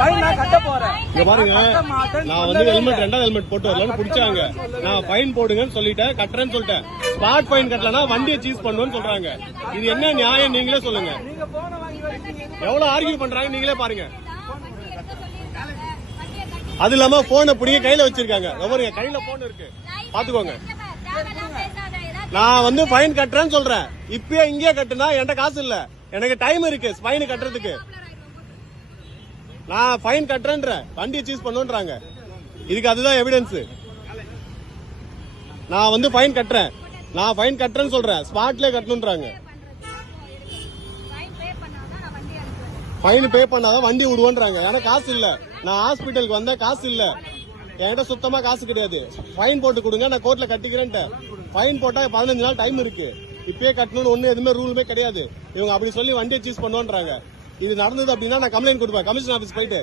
இங்க பாருங்க, நான் வந்து ஹெல்மெட் 2வது ஹெல்மெட் போட்டு வரலன்னு பிடிச்சாங்க. நான் ஃபைன் போடுங்கன்னு சொல்லிட்டேன், கட்டுறேன்னு சொல்லிட்டேன். ஸ்பாட் ஃபைன் கட்டலன்னா வண்டியை சீஸ் பண்ணுவேன்னு சொல்றாங்க. இது என்ன நியாயம் நீங்களே சொல்லுங்க. எவ்வளவு ஆர்கியூ பண்றாங்க நீங்களே பாருங்க. அது இல்லாம போனை பிடிங்க கையில வச்சிருக்காங்க. எவருங்க கையில போன் இருக்கு பாத்துக்கோங்க. நான் வந்து ஃபைன் கட்டுறேன்னு சொல்றேன். இப்பயே இங்கே கட்டுனா என்கிட்ட காசு இல்ல, எனக்கு டைம் இருக்கு ஃபைன் கட்டுறதுக்கு. நான் ஃபைன் கட்டுறேன்ற வண்டியை சீஸ் பண்ணுன்றாங்க. இதுக்கு அதுதான் எவிடன்ஸ். நான் வந்து ஃபைன் கட்டுறேன், நான் ஃபைன் கட்டுறேன்னு சொல்றேன், ஸ்பாட்லயே கட்டணும்ன்றாங்க. ஃபைன் பே பண்ணாதான் வண்டி விடுவோன்றாங்க. எனக்கு காசு இல்ல, நான் ஹாஸ்பிட்டலுக்கு வந்தேன், காசு இல்ல என்கிட்ட, சுத்தமா காசு கிடையாது. ஃபைன் போட்டு கொடுங்க, நான் கோர்ட்ல கட்டிக்கிறேன்ட்டு. ஃபைன் போட்டா 15 நாள் டைம் இருக்கு, இப்பயே கட்டணும்னு ஒண்ணு எதுவுமே ரூலுமே கிடையாது. இவங்க அப்படி சொல்லி வண்டியை சீஸ் பண்ணுவோன்றாங்க. இது நடந்தது அப்படின்னா நான் கம்ப்ளைண்ட் கொடுப்பேன் கமிஷன் ஆபீஸ் போயிட்டு.